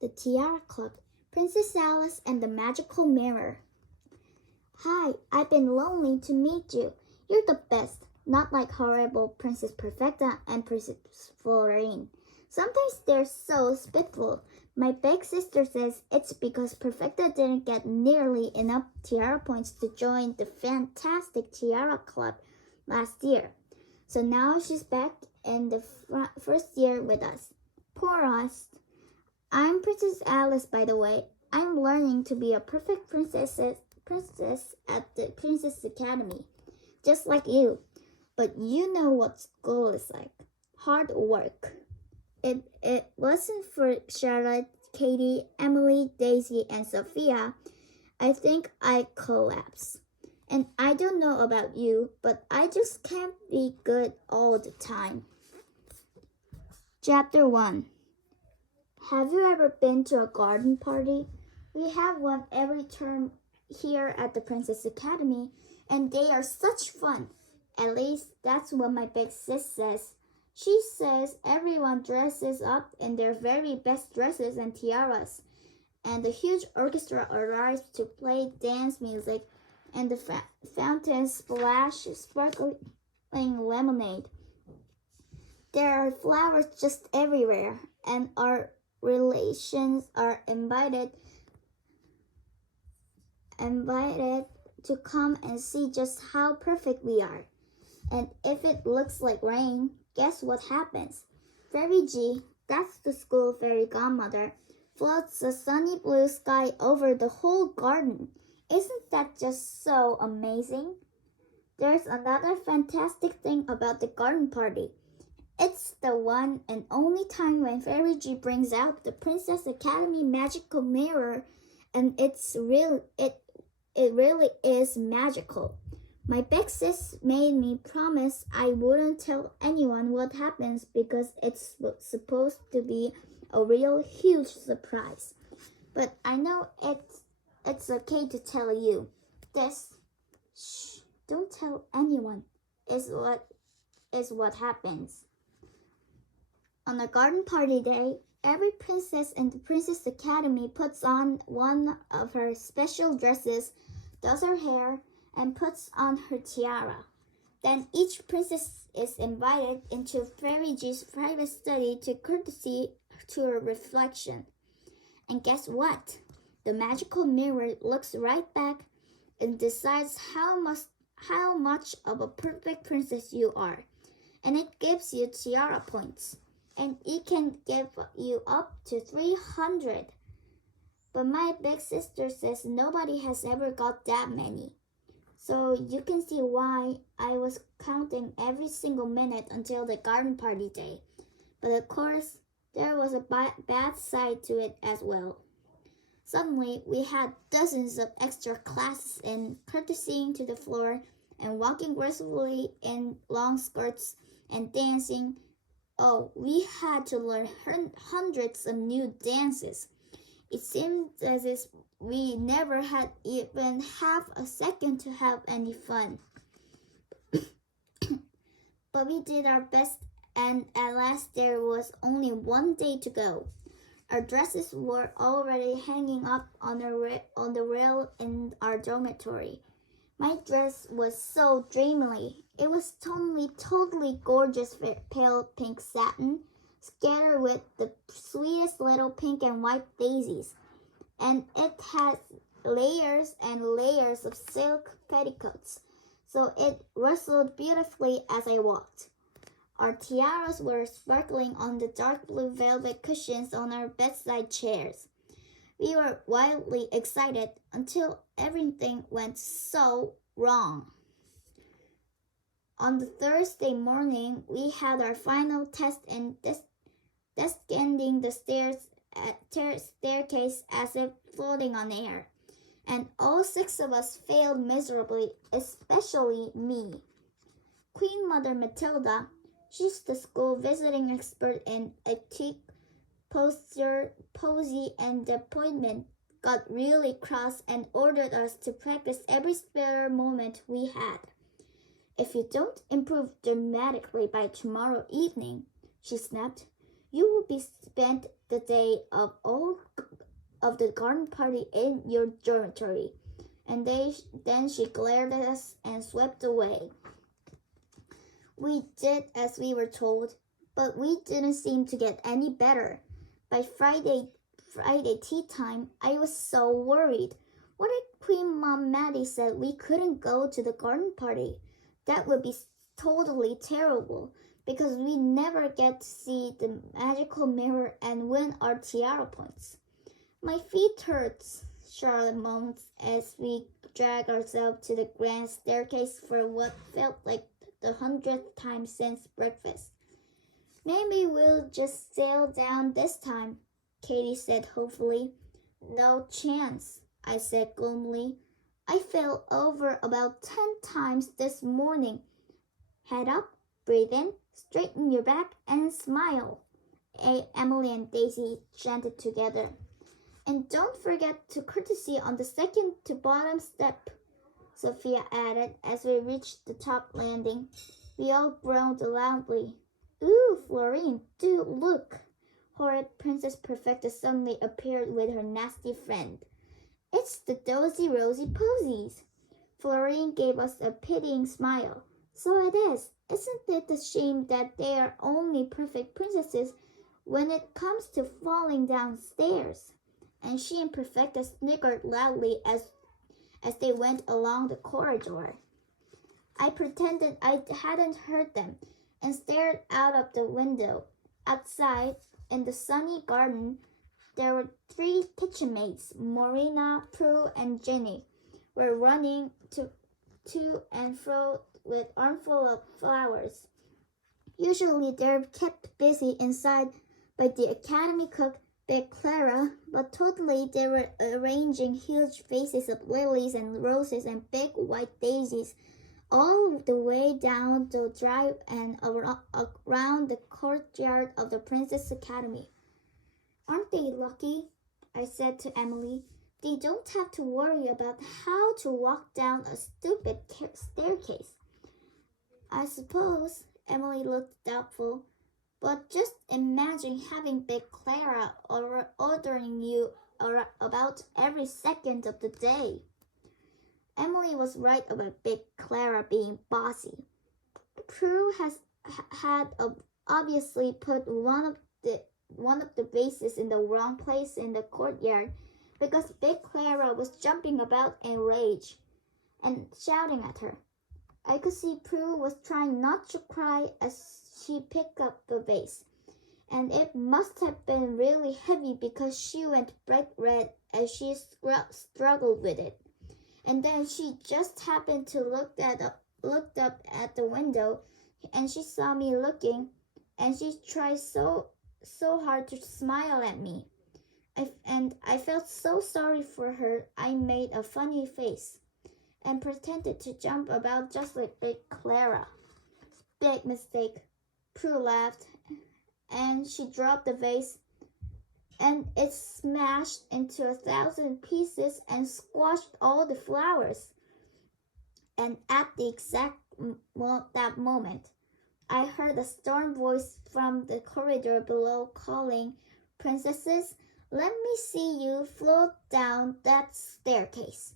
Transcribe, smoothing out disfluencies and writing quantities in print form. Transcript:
The Tiara Club, Princess Alice and the Magical Mirror. Hi, I've been lonely to meet you. You're the best, not like horrible Princess Perfecta and Princess Florine. Sometimes they're so spiteful. My big sister says it's because Perfecta didn't get nearly enough tiara points to join the fantastic Tiara Club last year. So now she's back in the first year with us. Poor us. I'm Princess Alice, by the way. I'm learning to be a perfect princess at the Princess Academy, just like you. But you know what school is like. Hard work. It wasn't for Charlotte, Katie, Emily, Daisy, and Sophia. I think I'd collapse. And I don't know about you, but I just can't be good all the time. Chapter 1. Have you ever been to a garden party? We have one every term here at the Princess Academy, and they are such fun. At least that's what my big sis says. She says everyone dresses up in their very best dresses and tiaras, and the huge orchestra arrives to play dance music, and the fountains splash sparkling lemonade. There are flowers just everywhere, and our relations are invited to come and see just how perfect we are. And if it looks like rain, guess what happens? Fairy G, that's the school fairy godmother, floats a sunny blue sky over the whole garden. Isn't that just so amazing? There's another fantastic thing about the garden party. It's the one and only time when Fairy G brings out the Princess Academy magical mirror, and it really is magical. My big sis made me promise I wouldn't tell anyone what happens because it's supposed to be a real huge surprise. But I know it's okay to tell you. This, shh, don't tell anyone, is what happens. On a garden party day, every princess in the Princess Academy puts on one of her special dresses, does her hair, and puts on her tiara. Then each princess is invited into Fairy G's private study to courtesy to her reflection. And guess what? The magical mirror looks right back and decides how much of a perfect princess you are. And it gives you tiara points. And it can give you up to 300. But my big sister says nobody has ever got that many. So you can see why I was counting every single minute until the garden party day. But of course, there was a bad side to it as well. Suddenly, we had dozens of extra classes in courtesying to the floor and walking gracefully in long skirts and dancing. Oh, we had to learn hundreds of new dances. It seemed as if we never had even half a second to have any fun. But we did our best, and at last there was only one day to go. Our dresses were already hanging up on the rail in our dormitory. My dress was so dreamily. It was totally gorgeous pale pink satin, scattered with the sweetest little pink and white daisies. And it had layers and layers of silk petticoats, so it rustled beautifully as I walked. Our tiaras were sparkling on the dark blue velvet cushions on our bedside chairs. We were wildly excited until everything went so wrong. On the Thursday morning, we had our final test in descending the staircase as if floating on air. And all 6 of us failed miserably, especially me. Queen Mother Matilda, she's the school visiting expert in antique posture, posy, and appointment, got really cross and ordered us to practice every spare moment we had. If you don't improve dramatically by tomorrow evening, she snapped, you will be spent the day of all of the garden party in your dormitory. And then she glared at us and swept away. We did as we were told, but we didn't seem to get any better. By Friday tea time, I was so worried. What if Queen Mom Maddie said we couldn't go to the garden party? That would be totally terrible, because we never get to see the magical mirror and win our tiara points. My feet hurt, Charlotte moaned as we dragged ourselves to the grand staircase for what felt like the 100th time since breakfast. Maybe we'll just sail down this time, Katie said hopefully. No chance, I said gloomily. I fell over about 10 times this morning. Head up, breathe in, straighten your back, and smile, Emily and Daisy chanted together. And don't forget to courtesy on the second to bottom step, Sophia added as we reached the top landing. We all groaned loudly. Ooh, Florine, do look! Horrid Princess Perfecta suddenly appeared with her nasty friend. It's the Dozy Rosy Posies. Florine gave us a pitying smile. So it is. Isn't it a shame that they are only perfect princesses when it comes to falling downstairs? And she and Perfecta snickered loudly as they went along the corridor. I pretended I hadn't heard them and stared out of the window. Outside, in the sunny garden, there were 3 kitchen maids, Marina, Prue, and Jenny, were running to and fro with armful of flowers. Usually they're kept busy inside by the academy cook, Big Clara, but totally they were arranging huge vases of lilies and roses and big white daisies all the way down the drive and around the courtyard of the Princess Academy. Aren't they lucky? I said to Emily. They don't have to worry about how to walk down a stupid staircase. I suppose, Emily looked doubtful, but just imagine having Big Clara ordering you about every second of the day. Emily was right about Big Clara being bossy. Prue had obviously put one of the vases in the wrong place in the courtyard because Big Clara was jumping about in rage and shouting at her. I could see Prue was trying not to cry as she picked up the vase, and it must have been really heavy because she went bright red as she struggled with it. And then she just happened to looked up at the window, and she saw me looking, and she tried so hard to smile at me. I felt so sorry for her. I made a funny face and pretended to jump about just like Big Clara. Big mistake. Prue laughed, and she dropped the vase, and it smashed into 1,000 pieces and squashed all the flowers. And at the exact that moment, I heard a stern voice from the corridor below calling, Princesses, let me see you float down that staircase.